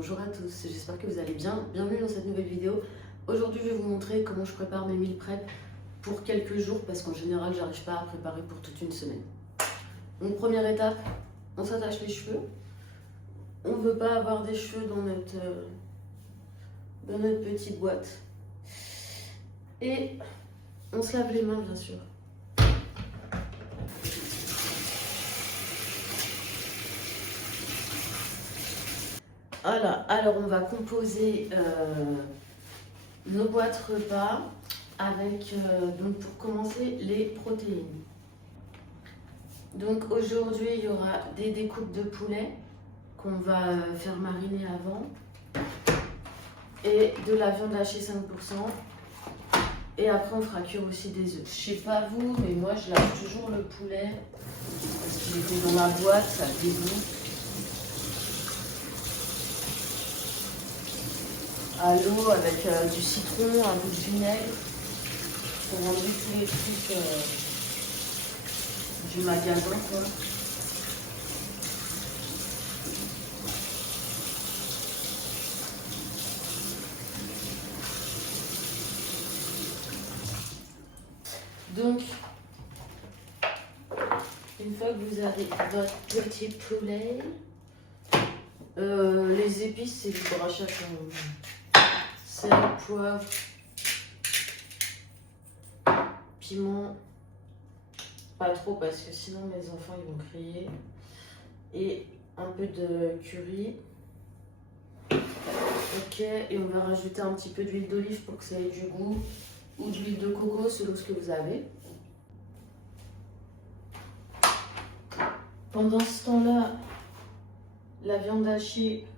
Bonjour à tous, j'espère que vous allez bien. Bienvenue dans cette nouvelle vidéo. Aujourd'hui, je vais vous montrer comment je prépare mes meal prep pour quelques jours parce qu'en général, j'arrive pas à préparer pour toute une semaine. Donc, première étape, on s'attache les cheveux. On ne veut pas avoir des cheveux dans notre petite boîte. Et on se lave les mains, bien sûr. Voilà, alors on va composer nos boîtes repas avec, donc pour commencer, les protéines. Donc aujourd'hui, il y aura des découpes de poulet qu'on va faire mariner avant et de la viande hachée 5%. Et après, on fera cuire aussi des œufs. Je sais pas vous, mais moi, je lave toujours le poulet parce qu'il était dans la boîte, ça dégoûte. À l'eau avec du citron, un peu de vinaigre pour enlever tous les trucs du magasin, quoi. Donc, une fois que vous avez votre petit poulet, les épices, c'est du à chacun. Sel, poivre, piment, pas trop parce que sinon mes enfants ils vont crier, et un peu de curry. Ok, et on va rajouter un petit peu d'huile d'olive pour que ça ait du goût, ou de l'huile de coco selon ce que vous avez. Pendant ce temps-là, la viande hachée,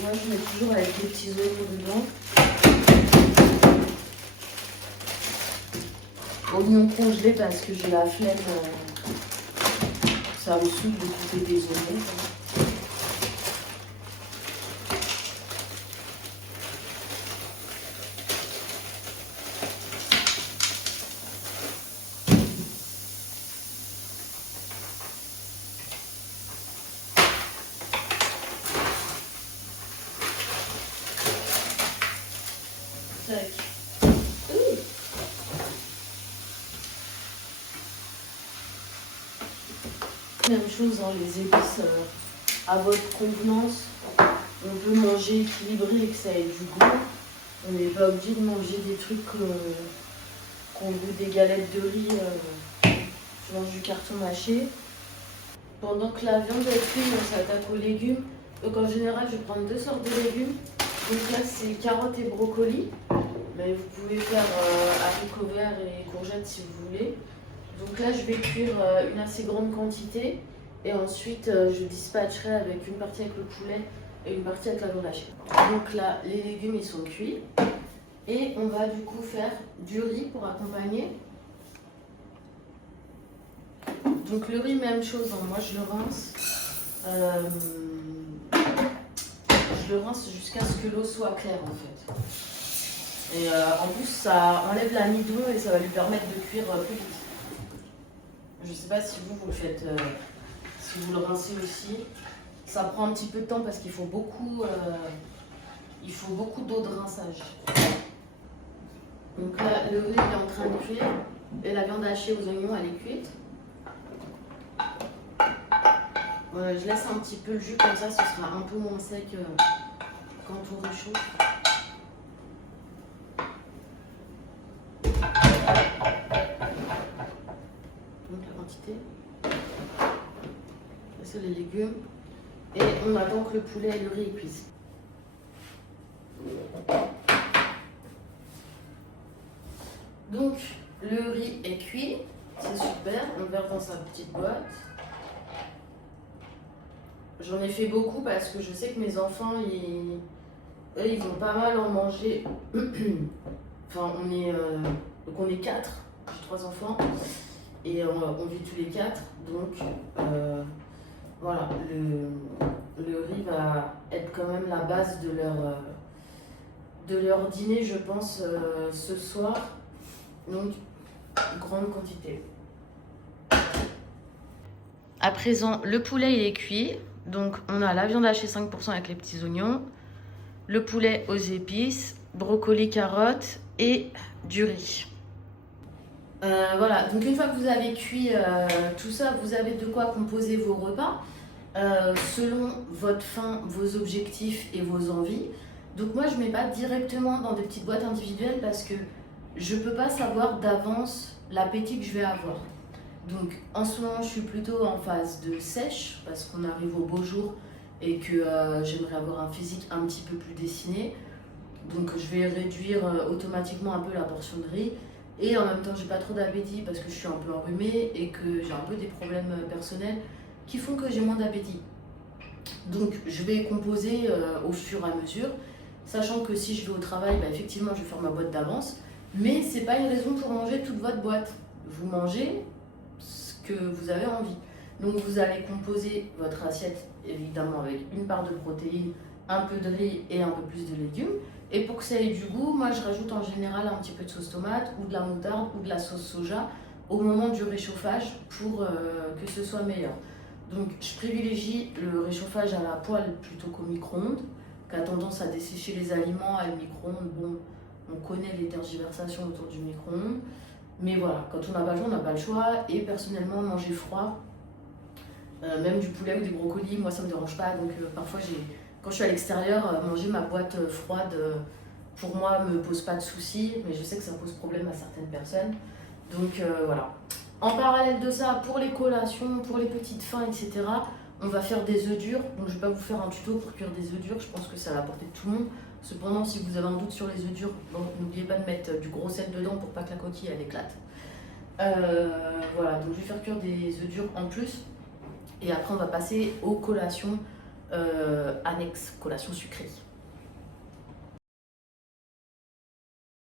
moi je mets toujours avec des petits oignons dedans. Oignons congelés parce que j'ai la flemme, ça me saoule de couper des oignons. Tac. Même chose, hein, les épices à votre convenance. On peut manger équilibré et que ça ait du goût. On n'est pas obligé de manger des trucs qu'on goûte des galettes de riz. Je mange du carton mâché. Pendant que la viande est cuite, on s'attaque aux légumes. Donc en général, je vais prendre deux sortes de légumes. Donc là, c'est carottes et brocolis. Mais vous pouvez faire haricots verts et courgettes si vous voulez. Donc là, je vais cuire une assez grande quantité. Et ensuite, je dispatcherai avec une partie avec le poulet et une partie avec la viande hachée. Donc là, les légumes, ils sont cuits. Et on va du coup faire du riz pour accompagner. Donc le riz, même chose, hein. Moi je le rince. Je le rince jusqu'à ce que l'eau soit claire en fait. Et en plus ça enlève l'amidon et ça va lui permettre de cuire plus vite. Je sais pas si vous le faites, si vous le rincez aussi. Ça prend un petit peu de temps parce qu'il faut beaucoup d'eau de rinçage. Donc là le riz est en train de cuire et la viande hachée aux oignons elle est cuite. Je laisse un petit peu le jus comme ça, ce sera un peu moins sec quand on réchauffe. Donc la quantité. Ça c'est les légumes. Et on attend que le poulet et le riz cuisent. Donc le riz est cuit, c'est super. On verse dans sa petite boîte. J'en ai fait beaucoup parce que je sais que mes enfants, eux, ils vont pas mal en manger. Enfin, donc on est 4, j'ai 3 enfants, et on vit tous les 4. Donc, voilà, le riz va être quand même la base de de leur dîner, je pense, ce soir. Donc, grande quantité. À présent, le poulet il est cuit. Donc, on a la viande hachée 5% avec les petits oignons, le poulet aux épices, brocoli, carottes et du riz. Voilà, donc une fois que vous avez cuit tout ça, vous avez de quoi composer vos repas selon votre faim, vos objectifs et vos envies. Donc moi, je ne mets pas directement dans des petites boîtes individuelles parce que je ne peux pas savoir d'avance l'appétit que je vais avoir. Donc en ce moment, je suis plutôt en phase de sèche parce qu'on arrive au beau jour et que j'aimerais avoir un physique un petit peu plus dessiné. Donc je vais réduire automatiquement un peu la portion de riz. Et en même temps, j'ai pas trop d'appétit parce que je suis un peu enrhumée et que j'ai un peu des problèmes personnels qui font que j'ai moins d'appétit. Donc je vais composer au fur et à mesure, sachant que si je vais au travail, bah, effectivement, je vais faire ma boîte d'avance. Mais c'est pas une raison pour manger toute votre boîte. Vous mangez ce que vous avez envie. Donc vous allez composer votre assiette évidemment avec une part de protéines, un peu de riz et un peu plus de légumes. Et pour que ça ait du goût, moi je rajoute en général un petit peu de sauce tomate ou de la moutarde ou de la sauce soja au moment du réchauffage pour que ce soit meilleur. Donc je privilégie le réchauffage à la poêle plutôt qu'au micro-ondes, qui a tendance à dessécher les aliments. À le micro-ondes, bon, on connaît les tergiversations autour du micro-ondes. Mais voilà, quand on n'a pas le choix, on n'a pas le choix. Et personnellement, manger froid, même du poulet ou du brocoli, moi ça me dérange pas. Donc parfois, quand je suis à l'extérieur, manger ma boîte froide, pour moi, me pose pas de soucis. Mais je sais que ça pose problème à certaines personnes. Donc voilà. En parallèle de ça, pour les collations, pour les petites faims, etc., on va faire des œufs durs. Donc je ne vais pas vous faire un tuto pour cuire des œufs durs, je pense que c'est à la portée de tout le monde. Cependant, si vous avez un doute sur les œufs durs, bon, n'oubliez pas de mettre du gros sel dedans pour pas que la coquille elle éclate. Voilà, donc je vais faire cuire des œufs durs en plus. Et après, on va passer aux collations annexes, collations sucrées.